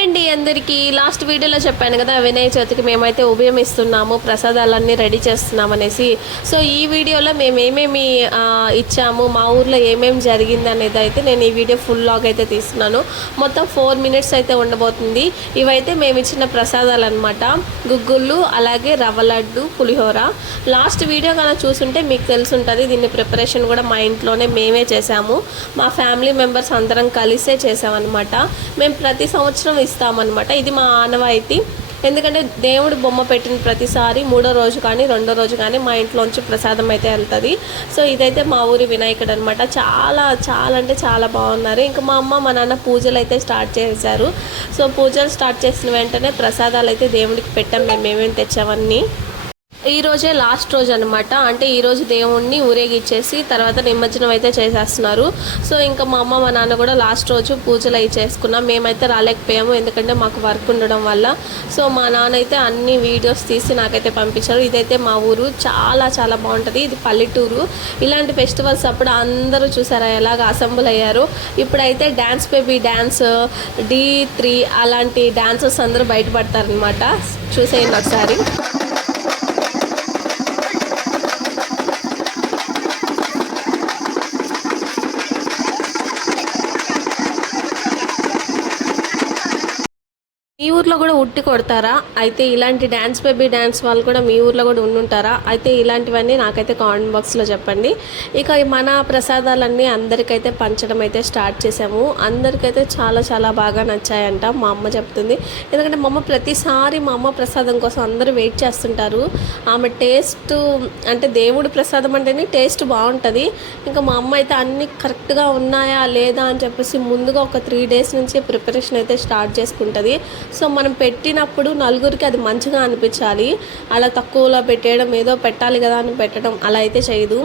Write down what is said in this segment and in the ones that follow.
Hi అండి అందరికీ. Last వీడియోలో చెప్పాను కదా వినాయక చవితికి మేమైతే ఉభయం ఇస్తున్నాము, ప్రసాదాలన్నీ రెడీ చేస్తున్నాం అనేసి. సో ఈ వీడియోలో మేము ఏమేమి ఇచ్చాము, మా ఊర్లో ఏమేమి జరిగింది అనేది అయితే నేను ఈ వీడియో ఫుల్ లాగ్ అయితే తీస్తున్నాను. మొత్తం 4 minutes అయితే ఉండబోతుంది. ఇవైతే మేము ఇచ్చిన ప్రసాదాలు అనమాట. గుగ్గుళ్ళు, అలాగే రవ్వ లడ్డు, పులిహోర. లాస్ట్ వీడియో కన్నా చూసుంటే మీకు తెలుసుంటుంది. దీన్ని ప్రిపరేషన్ కూడా మా ఇంట్లోనే మేమే చేసాము. మా ఫ్యామిలీ మెంబర్స్ అందరం కలిసే చేసామన్నమాట. మేము ప్రతి సంవత్సరం ఇస్తామన్నమాట. ఇది మా ఆనవాయితీ. ఎందుకంటే దేవుడు బొమ్మ పెట్టిన ప్రతిసారి 3వ రోజు కానీ 2వ రోజు కానీ మా ఇంట్లోంచి ప్రసాదం అయితే వెళ్తుంది. సో ఇదైతే మా ఊరి వినాయకుడు అనమాట. చాలా చాలా అంటే చాలా బాగున్నారు. ఇంకా మా అమ్మ మా నాన్న పూజలు అయితే స్టార్ట్ చేశారు. సో పూజలు స్టార్ట్ చేసిన వెంటనే ప్రసాదాలు అయితే దేవుడికి పెట్టాం. మేము ఏమేమి తెచ్చామన్నీ. ఈరోజే లాస్ట్ రోజు అనమాట. అంటే ఈరోజు దేవుణ్ణి ఊరేగిచ్చేసి తర్వాత నిమజ్జనం అయితే చేసేస్తున్నారు. సో ఇంకా మా అమ్మ మా నాన్న కూడా లాస్ట్ రోజు పూజలు అవి చేసుకున్నాం. మేమైతే రాలేకపోయాము ఎందుకంటే మాకు వర్క్ ఉండడం వల్ల. సో మా నాన్న అయితే అన్ని వీడియోస్ తీసి నాకైతే పంపించారు. ఇదైతే మా ఊరు, చాలా చాలా బాగుంటుంది. ఇది పల్లెటూరు. ఇలాంటి ఫెస్టివల్స్ అప్పుడు అందరూ చూసారా ఎలాగ అసెంబుల్ అయ్యారు. ఇప్పుడైతే డ్యాన్స్ బేబీ డ్యాన్స్, D3 అలాంటి డాన్సర్స్ అందరూ బయటపడతారనమాట. చూసేయండి ఒకసారి. మీ ఊర్లో కూడా ఉట్టి కొడతారా? అయితే ఇలాంటి డ్యాన్స్ బేబీ డ్యాన్స్ వాళ్ళు కూడా మీ ఊర్లో కూడా ఉండుంటారా? అయితే ఇలాంటివన్నీ నాకైతే కామెంట్ బాక్స్లో చెప్పండి. ఇక మన ప్రసాదాలన్నీ అందరికైతే పంచడం అయితే స్టార్ట్ చేసాము. అందరికైతే చాలా చాలా బాగా నచ్చాయంట మా అమ్మ చెప్తుంది. ఎందుకంటే మా అమ్మ ప్రతిసారి మా అమ్మ ప్రసాదం కోసం అందరూ వెయిట్ చేస్తుంటారు. ఆమె టేస్ట్ అంటే దేవుడి ప్రసాదం అంటేనే టేస్ట్ బాగుంటుంది. ఇంకా మా అమ్మ అయితే అన్నీ కరెక్ట్గా ఉన్నాయా లేదా అని చెప్పేసి ముందుగా ఒక 3 days నుంచి ప్రిపరేషన్ అయితే స్టార్ట్ చేసుకుంటుంది. సో మనం పెట్టినప్పుడు నలుగురికి అది మంచిగా అనిపించాలి. అలా తక్కువలో పెట్టేయడం, ఏదో పెట్టాలి కదా అని పెట్టడం అలా అయితే చేయదు.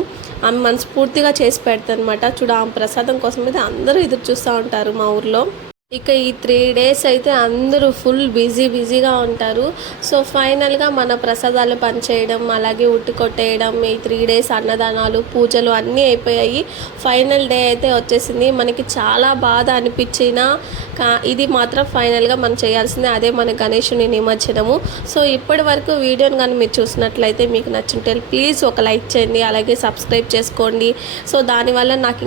ఆమె మనస్ఫూర్తిగా చేసి పెడతారు అనమాట. చూడ ఆమె ప్రసాదం కోసం అయితే అందరూ ఎదురు చూస్తూ ఉంటారు మా ఊర్లో. ఇక ఈ 3 days అయితే అందరూ ఫుల్ బిజీగా ఉంటారు. సో ఫైనల్గా మన ప్రసాదాలు పంచేయడం, అలాగే ఉట్టి కొట్టేయడం, ఈ 3 days అన్నదానాలు, పూజలు అన్నీ అయిపోయాయి. ఫైనల్ డే అయితే వచ్చేసింది. మనకి చాలా బాధ అనిపించినా ఇది మాత్రం ఫైనల్గా మనం చేయాల్సిందే. అదే మన గణేశుని నిమజ్జనము. సో ఇప్పటి వరకు వీడియోని కానీ మీరు చూసినట్లయితే మీకు నచ్చుంటే ప్లీజ్ ఒక లైక్ చేయండి, అలాగే సబ్స్క్రైబ్ చేసుకోండి. సో దానివల్ల నాకు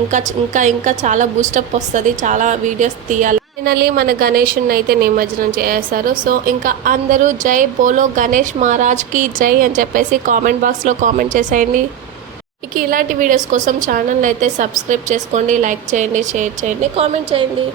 ఇంకా చాలా బూస్టప్ వస్తుంది, చాలా వీడియోస్ తీయాలి. ఫైనల్లీ మన గణేషుని అయితే నిమజ్జనం చేశారు. సో ఇంకా అందరూ జై బోలో గణేష్ మహారాజ్కి జై అని చెప్పేసి కామెంట్ బాక్స్లో కామెంట్ చేసేయండి. ఇక ఇలాంటి వీడియోస్ కోసం ఛానల్ అయితే సబ్స్క్రైబ్ చేసుకోండి, లైక్ చేయండి, షేర్ చేయండి, కామెంట్ చేయండి.